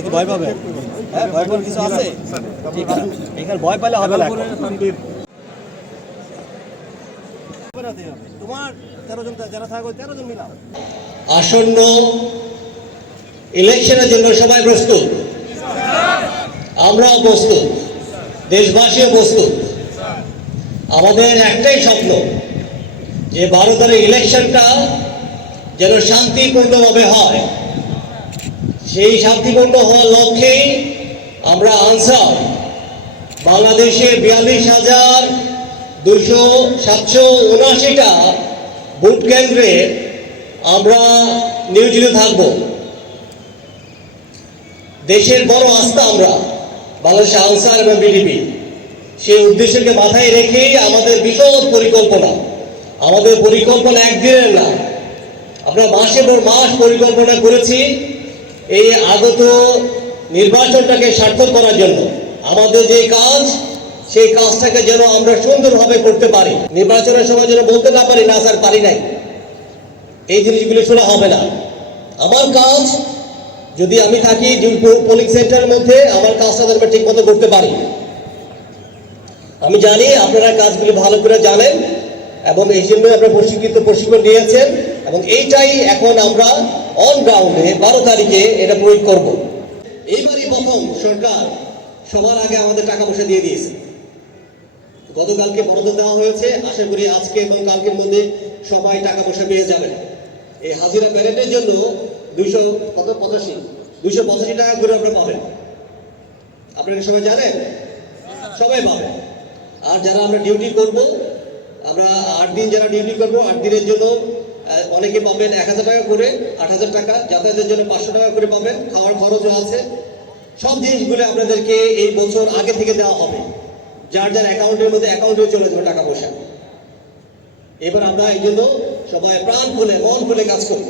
নাকি ভয় পাবে? হ্যাঁ ভয় পাওয়ার কিছু আছে? ঠিক আছে এখানে ভয় পেলে হবে না তোমার তেরো জন যারা থাকবে তেরো জন মিলাও। আসন্ন ইলেকশনের জন্য সবাই প্রস্তুত? আমরাও প্রস্তুত। দেশবাসীও প্রস্তুত। আমাদের একটাই স্বপ্ন যে ভারতের তারিখ ইলেকশনটা যেন শান্তিপূর্ণভাবে হয়। সেই শান্তিপূর্ণ হওয়ার লক্ষ্যেই আমরা আনসার বাংলাদেশের বিয়াল্লিশ হাজার দুশো সাতশো উনআশিটা ভোট কেন্দ্রে আমরা নিয়োজিত থাকব। দেশের বড় আস্থা আমরা, বাংলাদেশ আনসার এবং বিডিপি। সেই উদ্দেশ্যকে মাথায় রেখেই আমাদের বিশদ পরিকল্পনা। আমাদের পরিকল্পনা একদিনের না। আমরা মাসের পর মাস পরিকল্পনা করেছি। এই আগত নির্বাচনটাকে সার্থক করার জন্য। আমাদের যে কাজ, সেই কাজটাকে যেন আমরা সুন্দরভাবে করতে পারি। নির্বাচনের সময় যেন বলতে না পারি, না স্যার, পারি নাই। এই জিনিসগুলি শোনা হবে না। আমার কাজ, যদি আমি থাকি পোলিং সেন্টারের মধ্যে, আমার কাজটা যেন ঠিক মতো করতে পারি। আমি জানি আপনারা কাজগুলি ভালো করে জানেন এবং এই জন্য আপনারা প্রশিক্ষিত প্রশিক্ষণ নিয়েছেন। এবং এইটাই এখন আমরা অন গ্রাউন্ডে বারো তারিখে এটা প্রয়োগ করব। এইবারই প্রথম সরকার সবার আগে আমাদের টাকা পয়সা দিয়ে দিয়েছে। গতকালকে বরাদ্দ দেওয়া হয়েছে। আশা করি আজকে এবং কালকের মধ্যে সবাই টাকা পয়সা পেয়ে যাবেন। এই হাজিরা প্যারেন্টের জন্য দুইশো কত? পঁচাশি। দুইশো পঁচাশি টাকা করে আপনারা পাবেন। আপনারা সবাই জানেন? সবাই পাবেন। আর যারা আমরা ডিউটি করব, আমরা আট দিন যারা ডিউটি করব, আট দিনের জন্য অনেকে পাবেন এক হাজার টাকা করে, আট হাজার টাকা। যাতায়াতের জন্য পাঁচশো টাকা করে পাবেন। খাওয়ার খরচও আছে। সব জিনিসগুলো আপনাদেরকে এই বছর আগে থেকে দেওয়া হবে। যার যার অ্যাকাউন্টের মধ্যে অ্যাকাউন্টে চলে যাবে টাকা পয়সা। এবার আমরা এই জন্য সবাই প্রাণ খুলে, মন খুলে কাজ করব